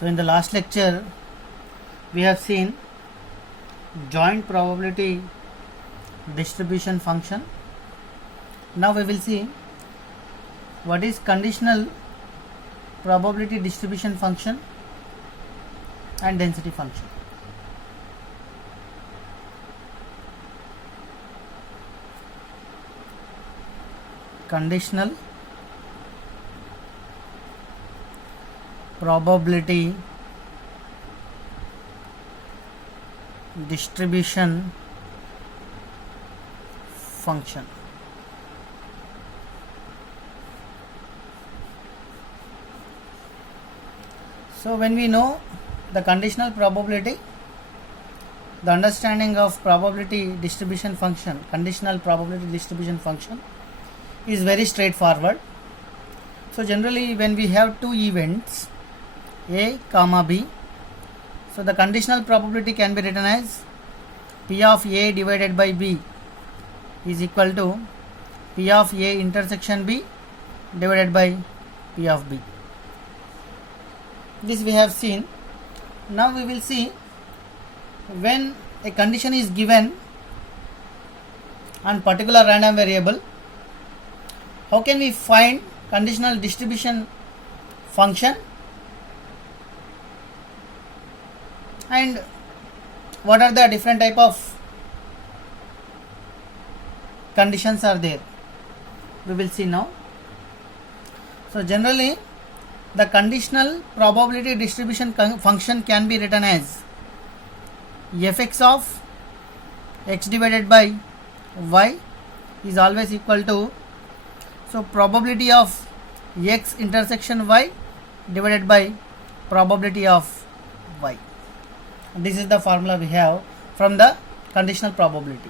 So in the last lecture we have seen joint probability distribution function. Now we will see what is conditional probability distribution function and density function. Conditional probability distribution function. So when we know the conditional probability, the understanding of probability distribution function, conditional probability distribution function is very straightforward. So generally when we have two events A comma B, so the conditional probability can be written as P of A divided by B is equal to P of A intersection B divided by P of B. This we have seen. Now we will see when a condition is given on particular random variable, how can we find conditional distribution function and what are the different type of conditions are there, we will see now. So generally the conditional probability distribution function can be written as fx of x divided by y is always equal to, so probability of x intersection y divided by probability of y. This is the formula we have from the conditional probability.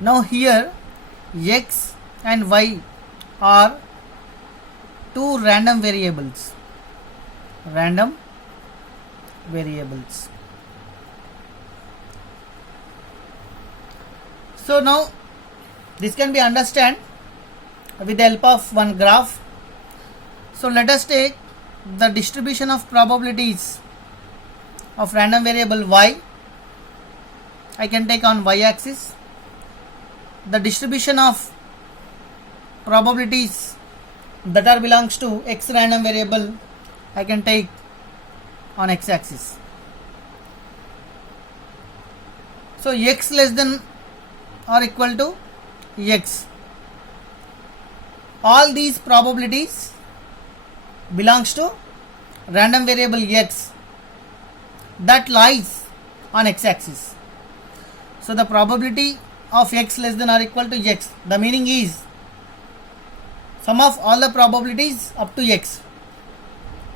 Now here x and y are two random variables. So now this can be understood with the help of one graph. So let us take the distribution of probabilities of random variable y. I can take on y axis. The distribution of probabilities that are belongs to x random variable I can take on x axis. So x less than or equal to x. All these probabilities belongs to random variable x that lies on x axis. So the probability of x less than or equal to x, the meaning is sum of all the probabilities up to x.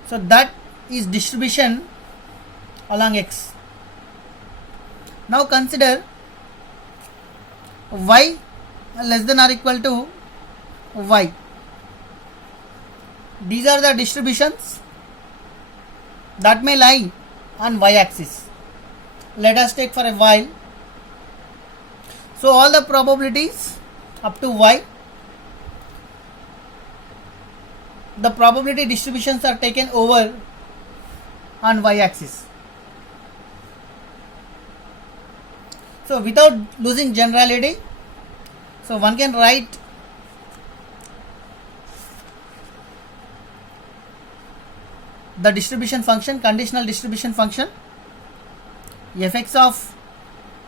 So that is distribution along x. Now consider y less than or equal to y. These are the distributions that may lie on y axis. Let us take for a while. So all the probabilities up to y, the probability distributions are taken over on y axis. So without losing generality, so one can write the distribution function, conditional distribution function, fx of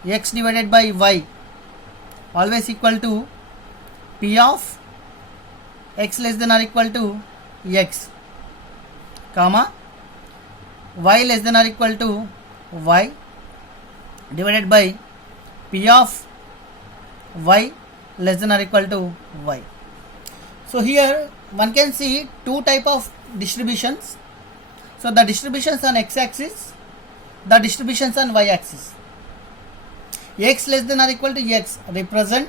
x divided by y always equal to P of x less than or equal to x, comma y less than or equal to y divided by P of y less than or equal to y. So here one can see two type of distributions. So the distributions on x axis, the distributions on y axis. X less than or equal to x represent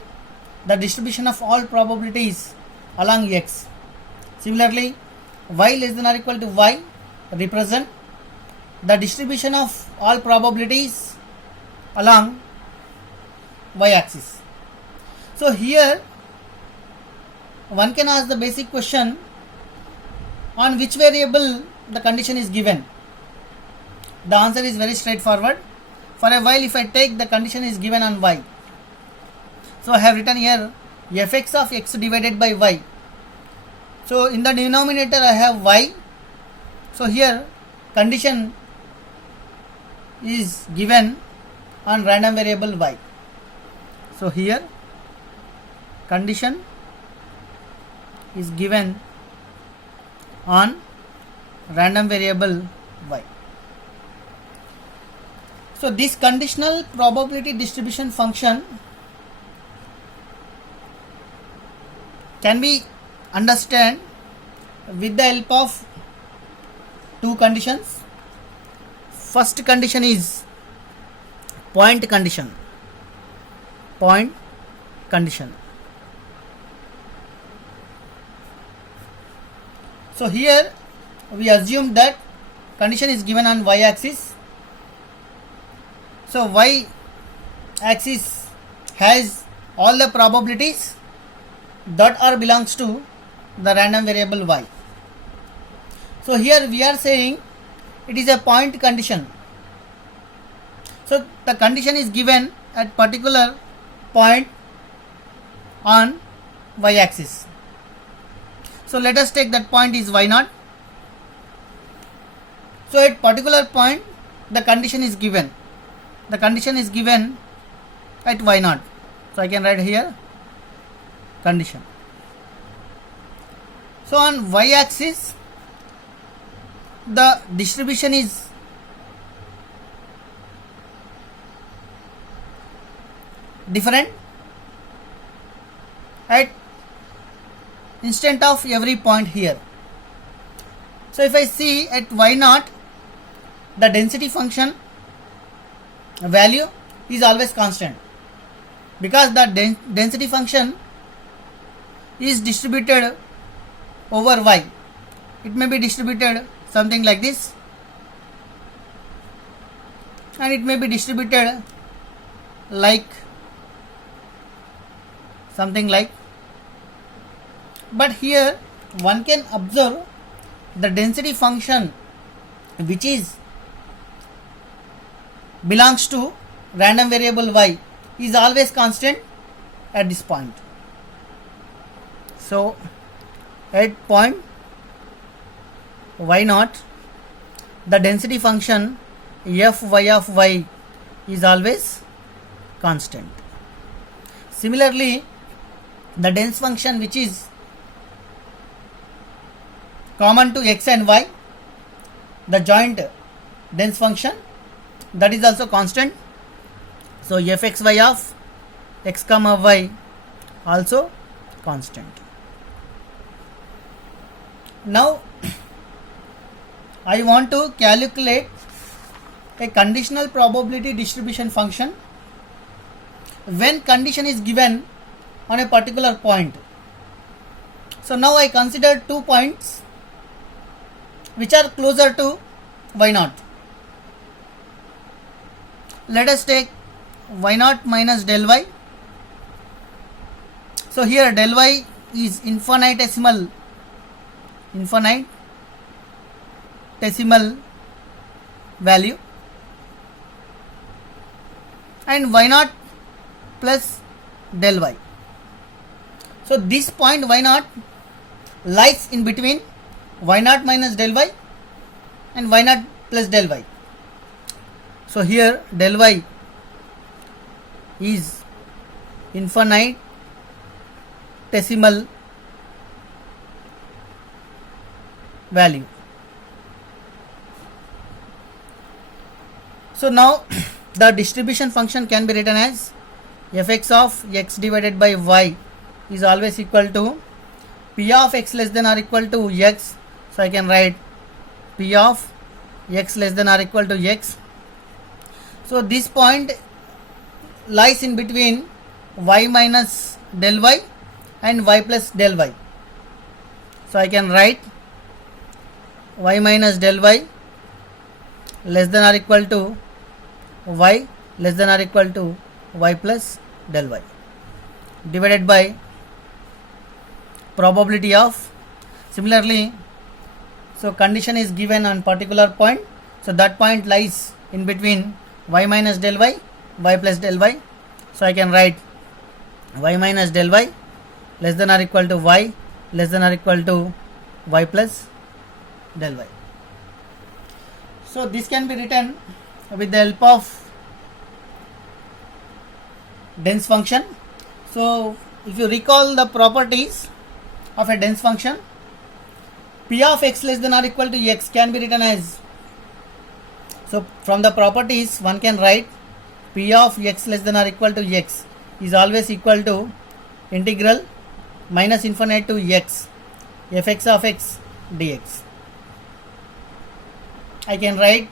the distribution of all probabilities along x. Similarly, y less than or equal to y represent the distribution of all probabilities along y axis. So here one can ask the basic question, on which variable the condition is given? The answer is very straightforward. For a while, if I take the condition is given on y, so I have written here fx of x divided by y. So in the denominator I have y. So here condition is given on random variable y. So here condition is given on random variable y. So this conditional probability distribution function can be understand with the help of two conditions. First condition is point condition. Point condition. So here we assume that condition is given on y axis. So y axis has all the probabilities that are belongs to the random variable y. So here we are saying it is a point condition. So the condition is given at particular point on y axis. So let us take that point is y0. So at particular point the condition is given. The condition is given at y0. So I can write here condition. So on y axis the distribution is different at instant of every point here. So if I see at y0 the density function value is always constant because the density function is distributed over y. It may be distributed something like this and it may be distributed like something like, but here one can observe the density function which is belongs to random variable y is always constant at this point. So at point y0 the density function fy of y is always constant. Similarly the dense function which is common to x and y, the joint dense function, that is also constant. So fxy of x comma y also constant. Now I want to calculate a conditional probability distribution function when condition is given on a particular point. So now I consider 2 points which are closer to y0. Let us take y0 minus del y. So here del y is infinitesimal value and y0 plus del y. So this point y0 lies in between y0 minus del y and y0 plus del y. So here del y is infinitesimal value. So now the distribution function can be written as fx of x divided by y is always equal to p of x less than or equal to x. So I can write p of x less than or equal to x. So this point lies in between y minus del y and y plus del y. So I can write y minus del y less than or equal to y less than or equal to y plus del y divided by probability of, similarly So condition is given on particular point. So that point lies in between y minus del y, y plus del y. So I can write y minus del y less than or equal to y less than or equal to y plus del y. So this can be written with the help of dense function. So if you recall the properties of a dense function, p of x less than or equal to x can be written as, so from the properties one can write p of x less than or equal to x is always equal to integral minus infinite to x fx of x dx. I can write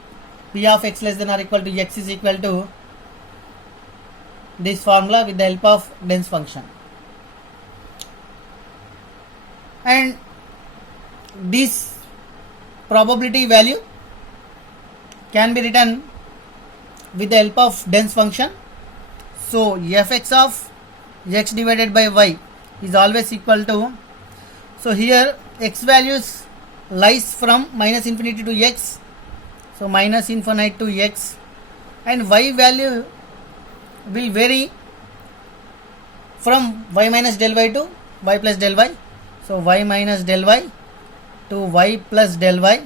p of x less than or equal to x is equal to this formula with the help of dense function, and this probability value can be written with the help of dense function. So fx of x divided by y is always equal to, so here x values lies from minus infinity to x, so minus infinite to x, and y value will vary from y minus del y to y plus del y. So y minus del y to y plus del y.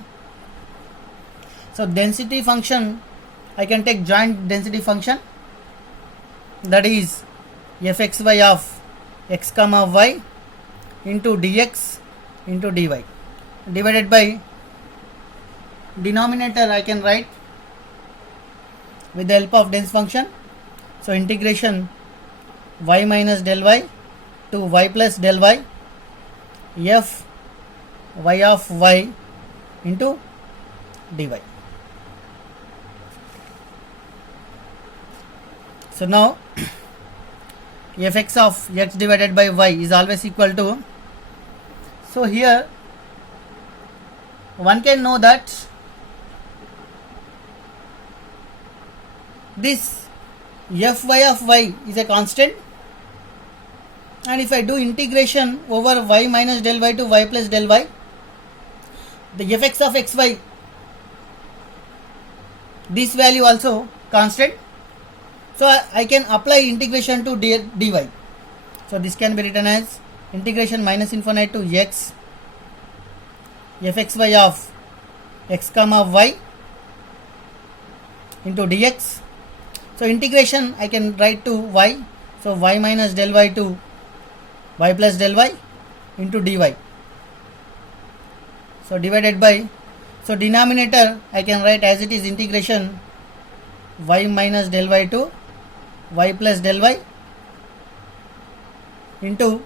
So density function, I can take joint density function, that is fxy of x comma y into dx into dy divided by denominator. I can write with the help of dense function. So integration y minus del y to y plus del y f y of y into dy. So now fx of x divided by y is always equal to, so here one can know that this fy of y is a constant, and if I do integration over y minus del y to y plus del y, the fx of xy, this value also constant, so I can apply integration to dy. So this can be written as integration minus infinite to x fxy of x comma y into dx. So integration I can write to y, so y minus del y to y plus del y into dy. So divided by, so denominator I can write as it is integration y minus del y to y plus del y into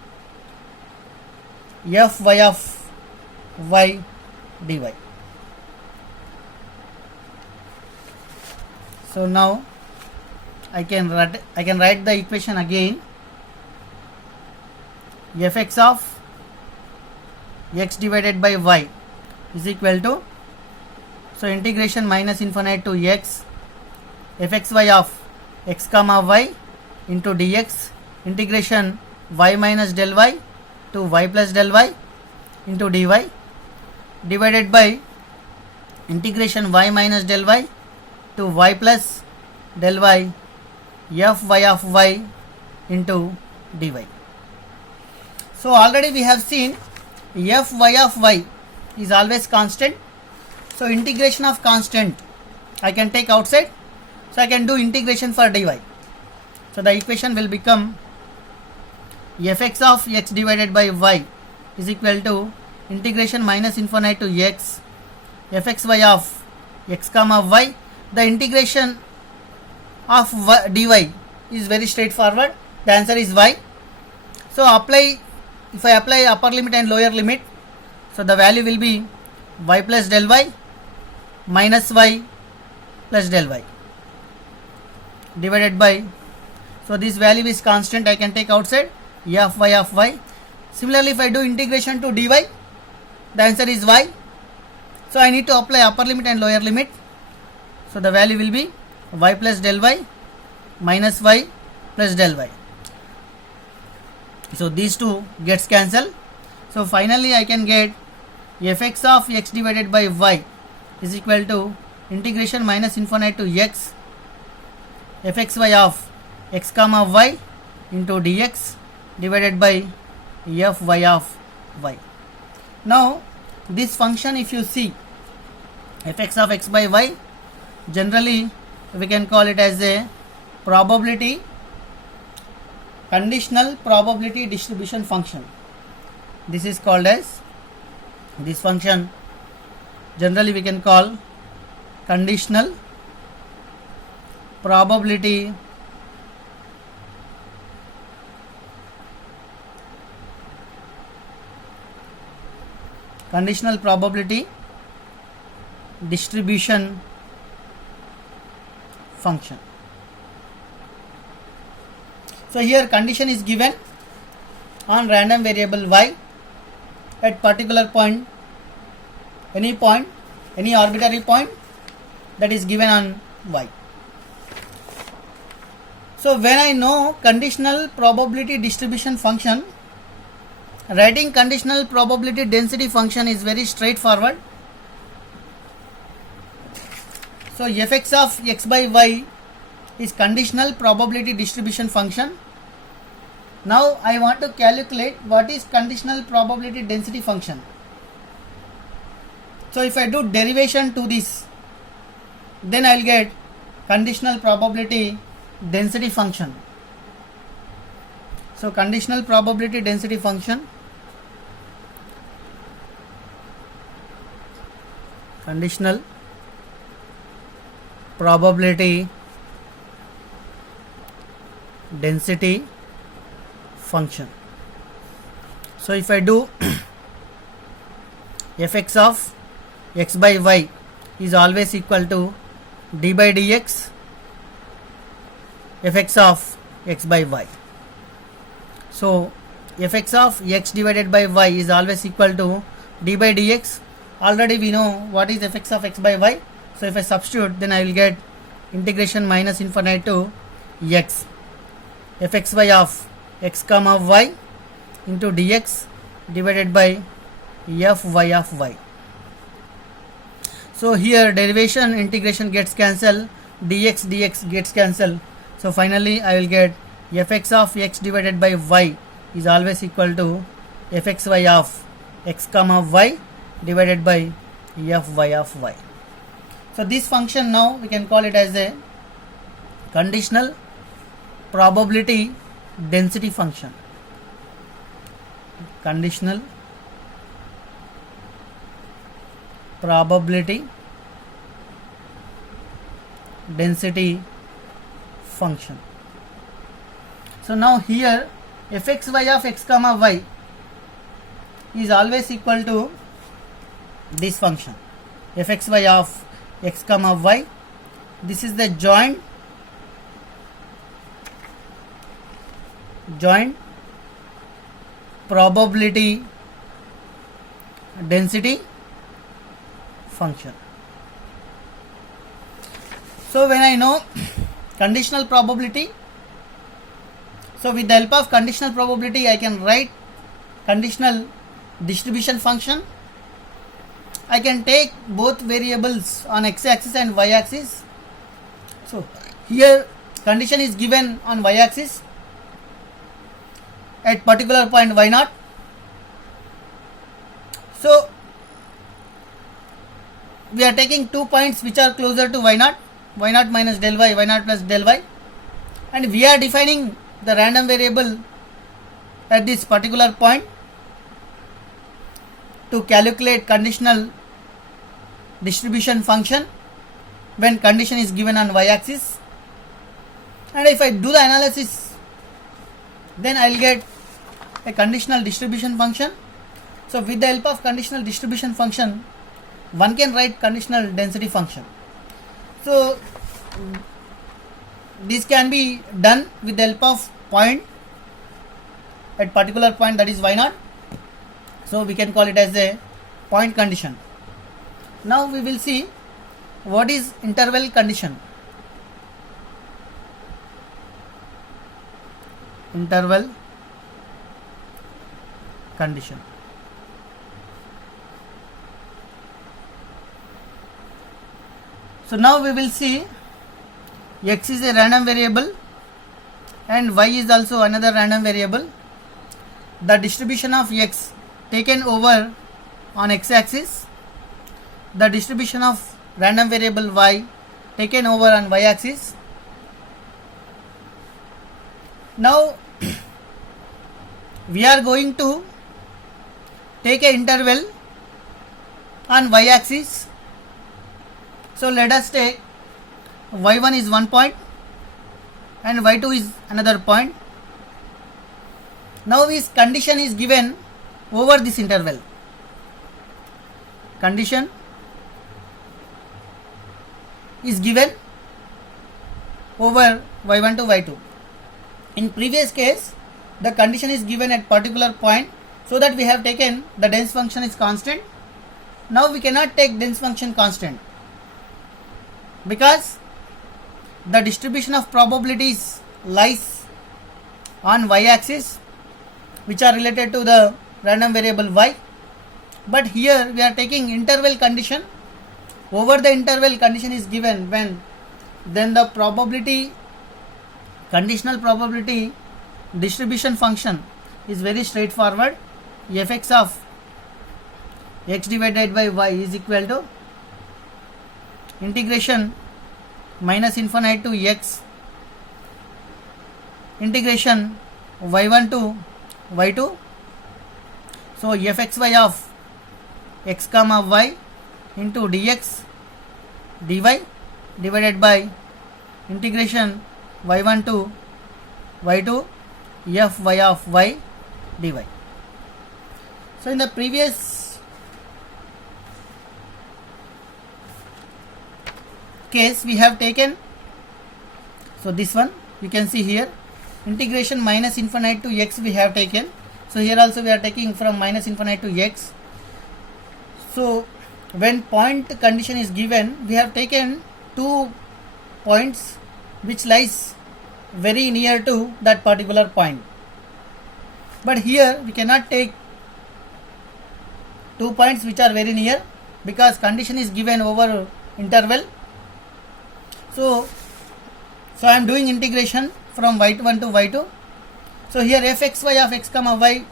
fy of y dy. So now I can write the equation again. Fx of x divided by y is equal to, so integration minus infinite to x fxy of x comma y into dx integration y minus del y to y plus del y into dy divided by integration y minus del y to y plus del y fy of y into dy. So already we have seen fy of y is always constant. So integration of constant I can take outside. So I can do integration for dy. So the equation will become fx of x divided by y is equal to integration minus infinite to x fxy of x comma y. The integration of dy is very straightforward. The answer is y. So if I apply upper limit and lower limit, so the value will be y plus del y minus y plus del y divided by, so this value is constant, I can take outside fy of y. Similarly, if I do integration to dy, the answer is y. So I need to apply upper limit and lower limit. So the value will be y plus del y minus y plus del y. So these two gets cancelled. So finally I can get fx of x divided by y is equal to integration minus infinite to x fxy of x comma y into dx divided by fy of y. Now this function, if you see fx of x by y, generally we can call it as a probability, conditional probability distribution function. This is called as, this function generally we can call conditional probability distribution function. So here condition is given on random variable y at particular point, any arbitrary point that is given on y. So when I know conditional probability distribution function, writing conditional probability density function is very straightforward. So fx of x by y is conditional probability distribution function. Now I want to calculate what is conditional probability density function. So if I do derivation to this, then I will get conditional probability density function. So conditional probability density function, conditional probability density function. So if I do fx of x by y is always equal to d by dx fx of x by y. So fx of x divided by y is always equal to d by dx. Already we know what is fx of x by y. So if I substitute, then I will get integration minus infinite to x fxy of x comma y into dx divided by fy of y. So here derivation integration gets cancelled, dx gets cancelled. So finally I will get fx of x divided by y is always equal to fxy of x comma y divided by fy of y. So this function now we can call it as a conditional probability density function. Conditional probability density function. So now here fxy of x comma y is always equal to this function fxy of x comma y. This is the joint probability density function. So when I know conditional probability, so with the help of conditional probability I can write conditional distribution function. I can take both variables on x axis and y axis. So here condition is given on y axis at particular point y naught. So we are taking 2 points which are closer to y naught minus del y naught plus del y, and we are defining the random variable at this particular point to calculate conditional distribution function when condition is given on y axis. And if I do the analysis, then I will get a conditional distribution function. So with the help of conditional distribution function, one can write conditional density function. So this can be done with the help of point at particular point, that is y naught. So we can call it as a point condition. Now we will see what is interval condition. Interval condition. So now we will see x is a random variable and y is also another random variable. The distribution of x taken over on x axis, the distribution of random variable y taken over on y axis. Now we are going to take an interval on y axis. So let us take y1 is 1 point and y2 is another point. Now this condition is given over this interval. Condition is given over y1 to y2. In previous case, the condition is given at particular point, so that we have taken the dense function is constant. Now we cannot take dense function constant because the distribution of probabilities lies on y axis, which are related to the random variable y. But here we are taking interval condition. Over the interval condition is given when then the probability, conditional probability distribution function is very straightforward. Fx of x divided by y is equal to integration minus infinite to x integration y1 to y2. So fxy of x comma y into dx dy divided by integration y1 to y2 fy of y dy. So in the previous case we have taken, so this one you can see here, integration minus infinite to x we have taken. So here also we are taking from minus infinite to x. So when point condition is given, we have taken 2 points which lies very near to that particular point. But here we cannot take 2 points which are very near because condition is given over interval. So I am doing integration from y1 to y2. So here fxy of x comma y,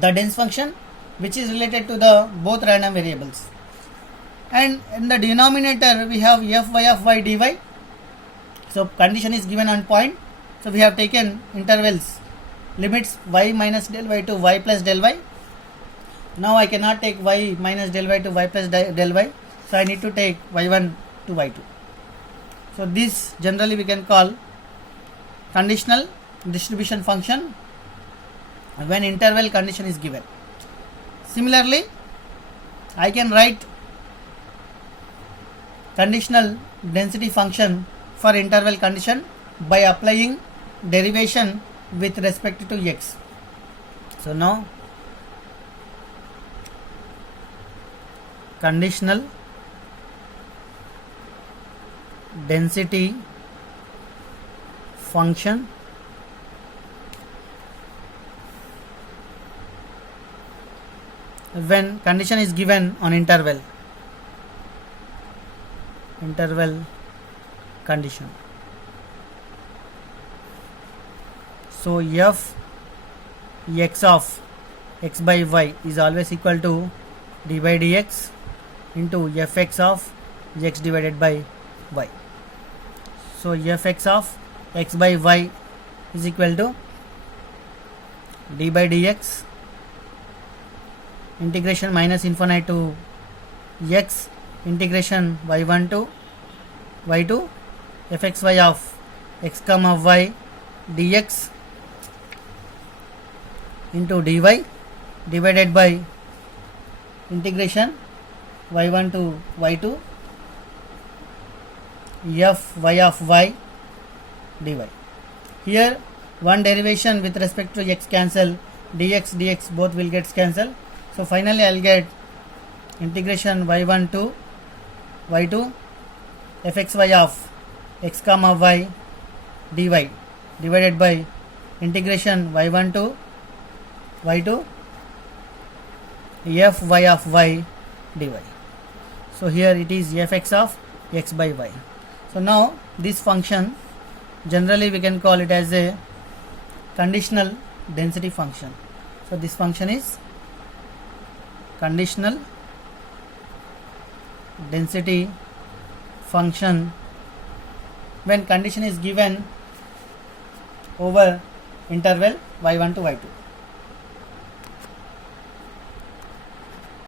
the dense function which is related to the both random variables, and in the denominator we have fy of y dy. So condition is given on point, so we have taken intervals limits y minus del y to y plus del y. Now I cannot take y minus del y to y plus del y, so I need to take y1 to y2. So this generally we can call conditional distribution function when interval condition is given. Similarly, I can write conditional density function for interval condition by applying derivation with respect to x. So now conditional density function when condition is given on interval condition. So f x of x by y is always equal to d by dx into fx of x divided by y. So fx of x by y is equal to d by dx integration minus infinite to x integration y1 to y2 fxy of x comma y dx into dy divided by integration y1 to y2 fy of y dy. Here one derivation with respect to x cancel, dx both will get cancelled. So finally I will get integration y1 to y2 fxy of x comma y dy divided by integration y1 to y2 fy of y dy. So here it is fx of x by y. So now this function generally we can call it as a conditional density function. So this function is conditional density function when condition is given over interval y1 to y2.